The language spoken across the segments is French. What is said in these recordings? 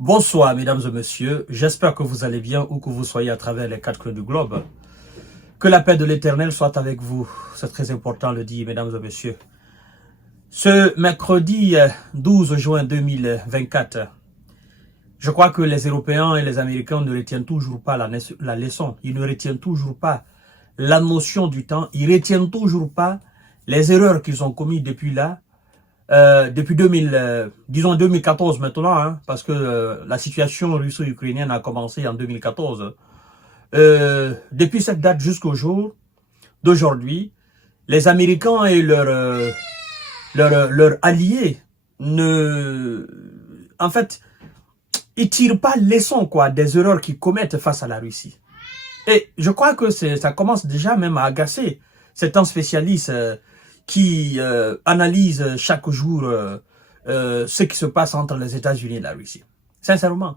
Bonsoir mesdames et messieurs, j'espère que vous allez bien où que vous soyez à travers les quatre coins du globe. Que la paix de l'Éternel soit avec vous, c'est très important le dit mesdames et messieurs. Ce mercredi 12 juin 2024, je crois que les Européens et les Américains ne retiennent toujours pas la leçon, ils ne retiennent toujours pas la notion du temps, ils ne retiennent toujours pas les erreurs qu'ils ont commises depuis là. Depuis 2014 maintenant, hein, parce que la situation russo-ukrainienne a commencé en 2014. Depuis cette date jusqu'au jour d'aujourd'hui, les Américains et leurs alliés en fait, ils tirent pas leçon quoi des erreurs qu'ils commettent face à la Russie. Et je crois que ça commence déjà même à agacer certains spécialistes qui analysent chaque jour ce qui se passe entre les États-Unis et la Russie. Sincèrement.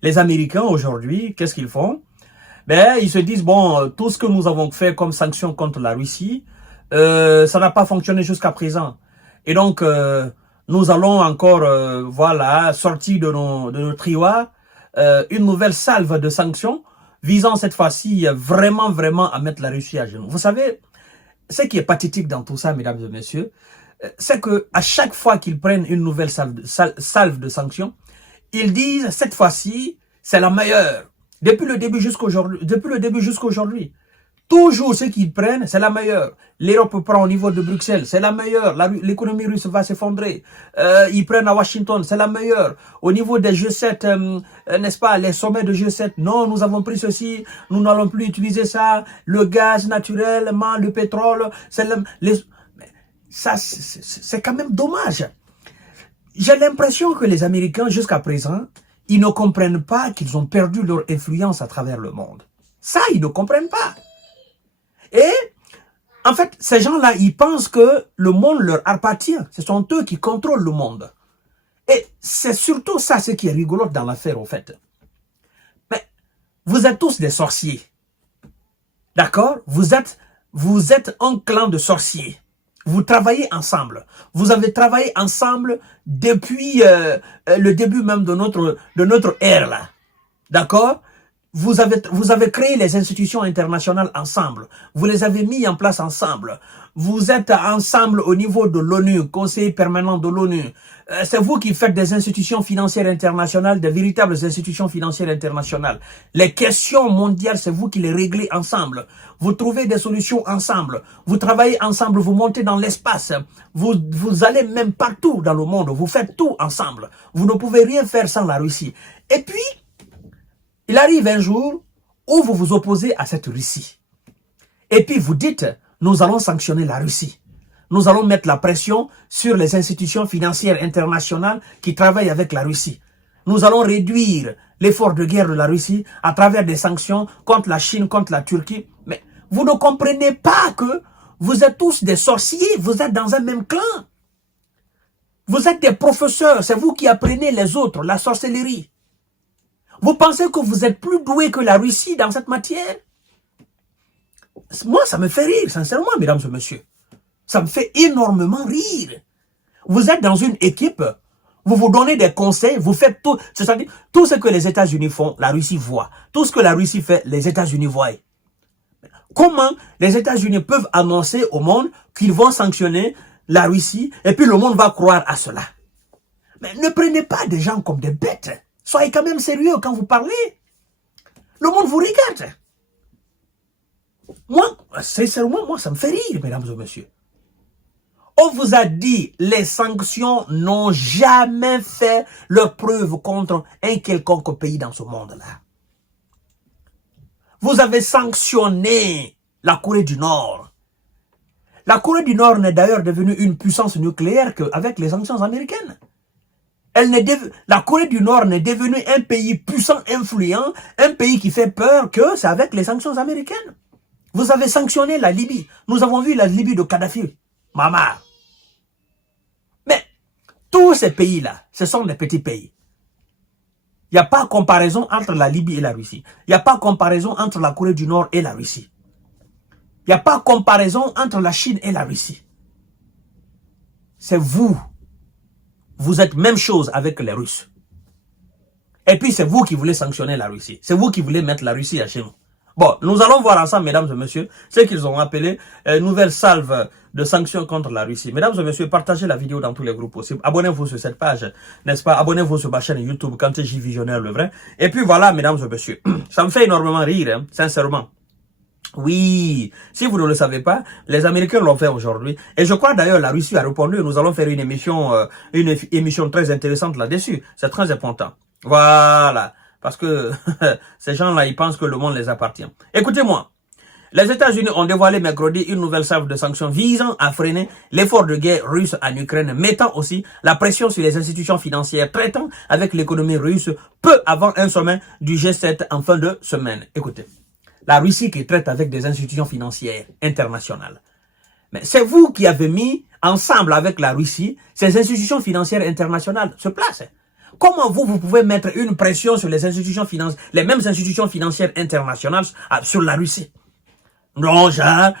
Les Américains aujourd'hui, qu'est-ce qu'ils font? Ben, ils se disent, bon, tout ce que nous avons fait comme sanction contre la Russie, ça n'a pas fonctionné jusqu'à présent. Et donc, nous allons encore, voilà, sortir de nos tiroirs une nouvelle salve de sanctions visant cette fois-ci vraiment à mettre la Russie à genoux. Vous savez, ce qui est pathétique dans tout ça, mesdames et messieurs, c'est que à chaque fois qu'ils prennent une nouvelle salve de sanctions, ils disent cette fois-ci, c'est la meilleure. Depuis le début jusqu'aujourd'hui. Toujours ce qu'ils prennent, c'est la meilleure. L'Europe prend au niveau de Bruxelles, c'est la meilleure. L'économie russe va s'effondrer. Ils prennent à Washington, c'est la meilleure. Au niveau des G7, n'est-ce pas, les sommets de G7, non, nous avons pris ceci, nous n'allons plus utiliser ça. Le gaz naturellement, le pétrole, ça, c'est quand même dommage. J'ai l'impression que les Américains, jusqu'à présent, ils ne comprennent pas qu'ils ont perdu leur influence à travers le monde. Ça, ils ne comprennent pas. Et, en fait, ces gens-là, ils pensent que le monde leur appartient. Ce sont eux qui contrôlent le monde. Et c'est surtout ça ce qui est rigolo dans l'affaire, au fait. Mais vous êtes tous des sorciers. D'accord? Vous êtes un clan de sorciers. Vous travaillez ensemble. Vous avez travaillé ensemble depuis le début même de notre ère là. D'accord? Vous avez créé les institutions internationales ensemble. Vous les avez mis en place ensemble. Vous êtes ensemble au niveau de l'ONU, Conseil permanent de l'ONU. C'est vous qui faites des institutions financières internationales, des véritables institutions financières internationales. Les questions mondiales, c'est vous qui les réglez ensemble. Vous trouvez des solutions ensemble. Vous travaillez ensemble, vous montez dans l'espace. Vous allez même partout dans le monde. Vous faites tout ensemble. Vous ne pouvez rien faire sans la Russie. Et puis, il arrive un jour où vous vous opposez à cette Russie. Et puis vous dites, nous allons sanctionner la Russie. Nous allons mettre la pression sur les institutions financières internationales qui travaillent avec la Russie. Nous allons réduire l'effort de guerre de la Russie à travers des sanctions contre la Chine, contre la Turquie. Mais vous ne comprenez pas que vous êtes tous des sorciers, vous êtes dans un même clan. Vous êtes des professeurs, c'est vous qui apprenez les autres, la sorcellerie. Vous pensez que vous êtes plus doué que la Russie dans cette matière? Moi, ça me fait rire, sincèrement, mesdames et messieurs. Ça me fait énormément rire. Vous êtes dans une équipe, vous vous donnez des conseils, vous faites tout. C'est-à-dire, tout ce que les États-Unis font, la Russie voit. Tout ce que la Russie fait, les États-Unis voient. Comment les États-Unis peuvent annoncer au monde qu'ils vont sanctionner la Russie et puis le monde va croire à cela? Mais ne prenez pas des gens comme des bêtes. Soyez quand même sérieux quand vous parlez. Le monde vous regarde. Moi, sincèrement, moi, ça me fait rire, mesdames et messieurs. On vous a dit, les sanctions n'ont jamais fait leur preuve contre un quelconque pays dans ce monde-là. Vous avez sanctionné la Corée du Nord. La Corée du Nord n'est d'ailleurs devenue une puissance nucléaire qu'avec les sanctions américaines. La Corée du Nord n'est devenue un pays puissant, influent, un pays qui fait peur que c'est avec les sanctions américaines. Vous avez sanctionné la Libye. Nous avons vu la Libye de Kadhafi. Maman. Mais tous ces pays-là, ce sont des petits pays. Il n'y a pas de comparaison entre la Libye et la Russie. Il n'y a pas de comparaison entre la Corée du Nord et la Russie. Il n'y a pas de comparaison entre la Chine et la Russie. C'est vous. Vous êtes même chose avec les Russes. Et Et puis c'est vous qui voulez sanctionner la Russie. C'est vous qui voulez mettre la Russie à genoux. Bon, nous allons voir ensemble, mesdames et messieurs, ce qu'ils ont appelé nouvelle salve de sanctions contre la Russie. Mesdames et messieurs, partagez la vidéo dans tous les groupes possibles. Abonnez-vous sur cette page, n'est-ce pas? Abonnez-vous sur ma chaîne YouTube, Kanté J Visionnaire le vrai. Et puis voilà, mesdames et messieurs, ça me fait énormément rire, hein, sincèrement. Oui, si vous ne le savez pas, les Américains l'ont fait aujourd'hui. Et je crois d'ailleurs la Russie a répondu. Nous allons faire une émission très intéressante là-dessus. C'est très important. Voilà. Parce que ces gens-là, ils pensent que le monde les appartient. Écoutez-moi. Les États-Unis ont dévoilé mercredi une nouvelle salve de sanctions visant à freiner l'effort de guerre russe en Ukraine, mettant aussi la pression sur les institutions financières traitant avec l'économie russe peu avant un sommet du G7 en fin de semaine. Écoutez, la Russie qui traite avec des institutions financières internationales. Mais c'est vous qui avez mis ensemble avec la Russie ces institutions financières internationales se placent. Comment vous pouvez mettre une pression sur les institutions financières, les mêmes institutions financières internationales sur la Russie? Non, genre,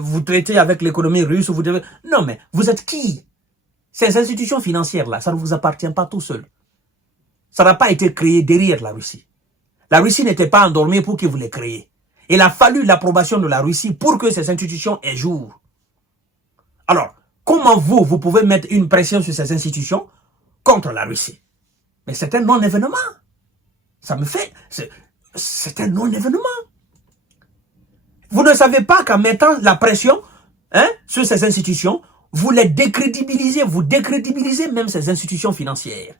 vous traitez avec l'économie russe, vous devez... Non, mais vous êtes qui? Ces institutions financières-là, ça ne vous appartient pas tout seul. Ça n'a pas été créé derrière la Russie. La Russie n'était pas endormie pour que vous les créiez. Il a fallu l'approbation de la Russie pour que ces institutions aient jour. Alors, comment vous pouvez mettre une pression sur ces institutions contre la Russie? Mais c'est un non-événement. Ça me fait... C'est un non-événement. Vous ne savez pas qu'en mettant la pression sur ces institutions, vous les décrédibilisez, vous décrédibilisez même ces institutions financières.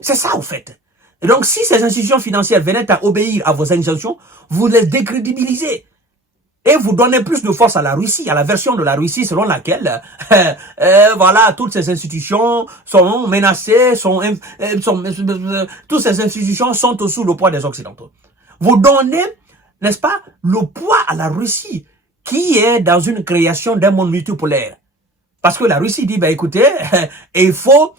C'est ça, au fait. Et donc, si ces institutions financières venaient à obéir à vos injonctions, vous les décrédibilisez. Et vous donnez plus de force à la Russie, à la version de la Russie selon laquelle, voilà, toutes ces institutions sont menacées, toutes ces institutions sont sous le poids des Occidentaux. Vous donnez, n'est-ce pas, le poids à la Russie, qui est dans une création d'un monde multipolaire. Parce que la Russie dit, ben écoutez, il faut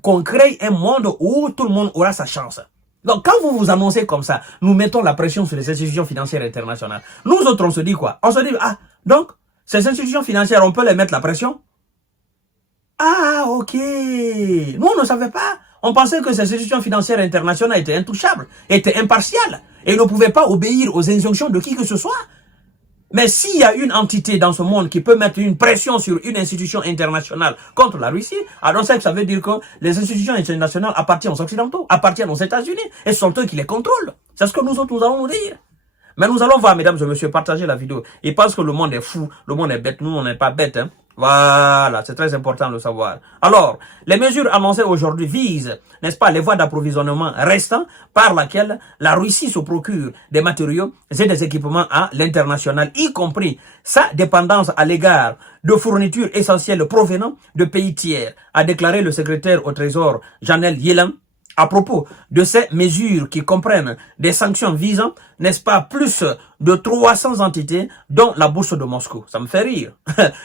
qu'on crée un monde où tout le monde aura sa chance. Donc, quand vous vous annoncez comme ça, nous mettons la pression sur les institutions financières internationales. Nous autres, on se dit quoi? On se dit, ah, donc, ces institutions financières, on peut les mettre la pression? Ah, ok. Nous, on ne savait pas. On pensait que ces institutions financières internationales étaient intouchables, étaient impartiales, et ne pouvaient pas obéir aux injonctions de qui que ce soit. Mais s'il y a une entité dans ce monde qui peut mettre une pression sur une institution internationale contre la Russie, alors ça veut dire que les institutions internationales appartiennent aux Occidentaux, appartiennent aux États-Unis, et ce sont eux qui les contrôlent. C'est ce que nous autres, nous allons nous dire. Mais nous allons voir, mesdames et messieurs, partager la vidéo. Ils pensent que le monde est fou, le monde est bête. Nous, on n'est pas bête, hein. Voilà, c'est très important de le savoir. Alors, les mesures annoncées aujourd'hui visent, n'est-ce pas, les voies d'approvisionnement restant par laquelle la Russie se procure des matériaux et des équipements à l'international, y compris sa dépendance à l'égard de fournitures essentielles provenant de pays tiers, a déclaré le secrétaire au Trésor Janel Yellen. À propos de ces mesures qui comprennent des sanctions visant, n'est-ce pas, plus de 300 entités, dont la bourse de Moscou. Ça me fait rire.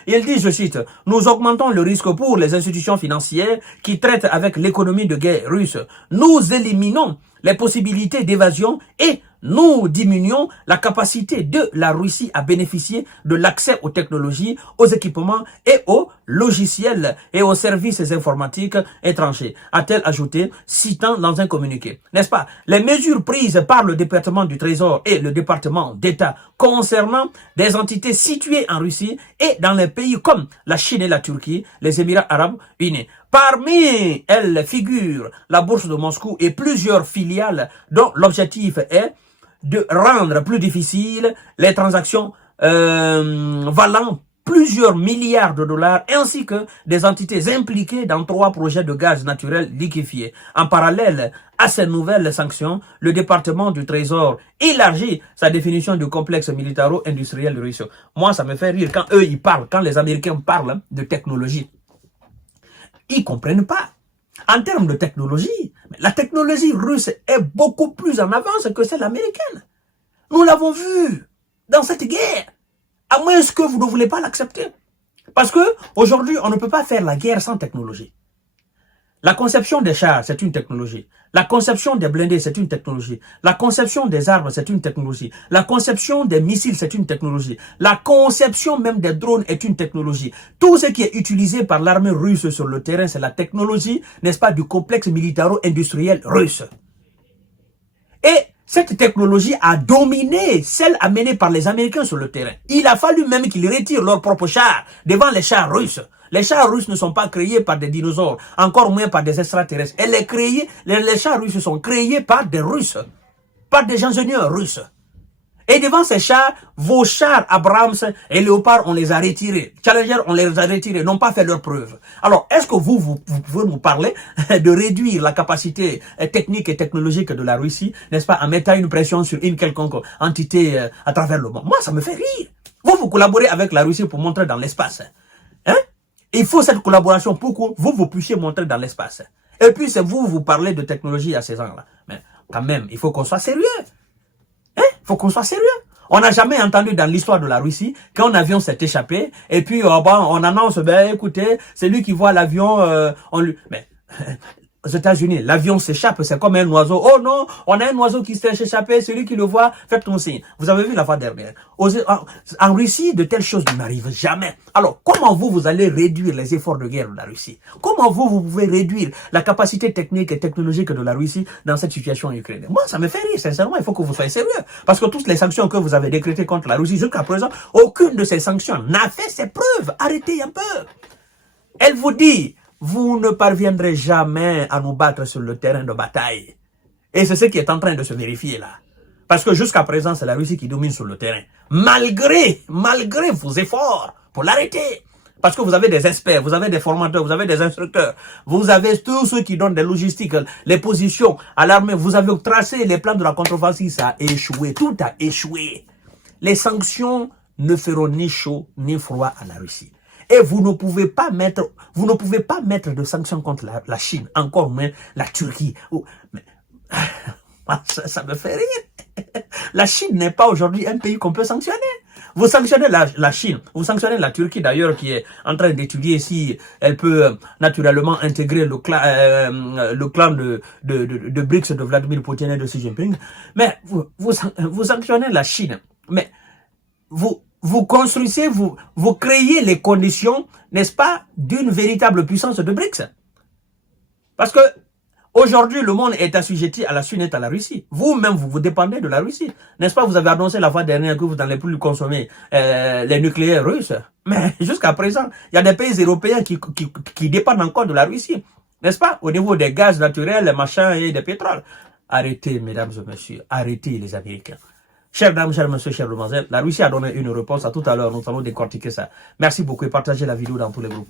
Il dit, je cite, « Nous augmentons le risque pour les institutions financières qui traitent avec l'économie de guerre russe. Nous éliminons les possibilités d'évasion et nous diminuons la capacité de la Russie à bénéficier de l'accès aux technologies, aux équipements et aux logiciels et aux services informatiques étrangers, a-t-elle ajouté, citant dans un communiqué. N'est-ce pas? Les mesures prises par le département du Trésor et le département d'État concernant des entités situées en Russie et dans les pays comme la Chine et la Turquie, les Émirats arabes unis. Parmi elles figurent la bourse de Moscou et plusieurs filiales dont l'objectif est de rendre plus difficile les transactions valant plusieurs milliards de dollars ainsi que des entités impliquées dans 3 projets de gaz naturel liquéfié. En parallèle à ces nouvelles sanctions, le département du Trésor élargit sa définition du complexe militaro-industriel russe. Moi, ça me fait rire quand eux, ils parlent, quand les Américains parlent de technologie. Ils ne comprennent pas. En termes de technologie, la technologie russe est beaucoup plus en avance que celle américaine. Nous l'avons vu dans cette guerre. À moins que vous ne voulez pas l'accepter. Parce que aujourd'hui, on ne peut pas faire la guerre sans technologie. La conception des chars, c'est une technologie. La conception des blindés, c'est une technologie. La conception des armes, c'est une technologie. La conception des missiles, c'est une technologie. La conception même des drones est une technologie. Tout ce qui est utilisé par l'armée russe sur le terrain, c'est la technologie, n'est-ce pas, du complexe militaro-industriel russe. Cette technologie a dominé celle amenée par les Américains sur le terrain. Il a fallu même qu'ils retirent leurs propres chars devant les chars russes. Les chars russes ne sont pas créés par des dinosaures, encore moins par des extraterrestres. Et les chars russes sont créés par des Russes, par des ingénieurs russes. Et devant ces chars, vos chars Abrams et Léopard, on les a retirés. Challenger, on les a retirés, n'ont pas fait leur preuve. Alors, est-ce que vous pouvez nous parler de réduire la capacité technique et technologique de la Russie, n'est-ce pas, en mettant une pression sur une quelconque entité à travers le monde? Moi, ça me fait rire. Vous collaborez avec la Russie pour montrer dans l'espace. Hein? Il faut cette collaboration pour que vous puissiez montrer dans l'espace. Et puis, c'est vous parlez de technologie à ces gens-là. Mais quand même, il faut qu'on soit sérieux. Faut qu'on soit sérieux. On n'a jamais entendu dans l'histoire de la Russie qu'un avion s'est échappé et puis on annonce, ben écoutez, c'est lui qui voit l'avion, mais aux États-Unis, l'avion s'échappe, c'est comme un oiseau. Oh non, on a un oiseau qui s'est échappé, celui qui le voit, faites ton signe. Vous avez vu la fois dernière. En Russie, de telles choses n'arrivent jamais. Alors, comment vous allez réduire les efforts de guerre de la Russie? Comment vous pouvez réduire la capacité technique et technologique de la Russie dans cette situation ukrainienne? Moi, ça me fait rire, sincèrement, il faut que vous soyez sérieux. Parce que toutes les sanctions que vous avez décrétées contre la Russie jusqu'à présent, aucune de ces sanctions n'a fait ses preuves. Arrêtez un peu. Elle vous dit, vous ne parviendrez jamais à nous battre sur le terrain de bataille. Et c'est ce qui est en train de se vérifier là. Parce que jusqu'à présent, c'est la Russie qui domine sur le terrain. Malgré vos efforts pour l'arrêter. Parce que vous avez des experts, vous avez des formateurs, vous avez des instructeurs. Vous avez tous ceux qui donnent des logistiques, les positions à l'armée. Vous avez tracé les plans de la contre-offensive. Ça a échoué. Tout a échoué. Les sanctions ne feront ni chaud ni froid à la Russie. Et vous ne pouvez pas mettre de sanctions contre la Chine, encore moins la Turquie. Mais, ça me fait rire. La Chine n'est pas aujourd'hui un pays qu'on peut sanctionner. Vous sanctionnez la Chine, vous sanctionnez la Turquie d'ailleurs qui est en train d'étudier si elle peut naturellement intégrer le clan de BRICS de Vladimir Poutine et de Xi Jinping. Mais vous sanctionnez la Chine. Mais vous construisez, vous créez les conditions, n'est-ce pas, d'une véritable puissance de BRICS. Parce que aujourd'hui, le monde est assujetti à la Chine et à la Russie. Vous-même, vous dépendez de la Russie. N'est-ce pas, vous avez annoncé la fois dernière que vous n'allez plus consommer les nucléaires russes. Mais jusqu'à présent, il y a des pays européens qui dépendent encore de la Russie. N'est-ce pas, au niveau des gaz naturels, les machins et des pétroles. Arrêtez, mesdames et messieurs, arrêtez les Américains. Chers dames, chers messieurs, chers demoiselles, la Russie a donné une réponse à tout à l'heure. Nous allons décortiquer ça. Merci beaucoup et partagez la vidéo dans tous les groupes aussi.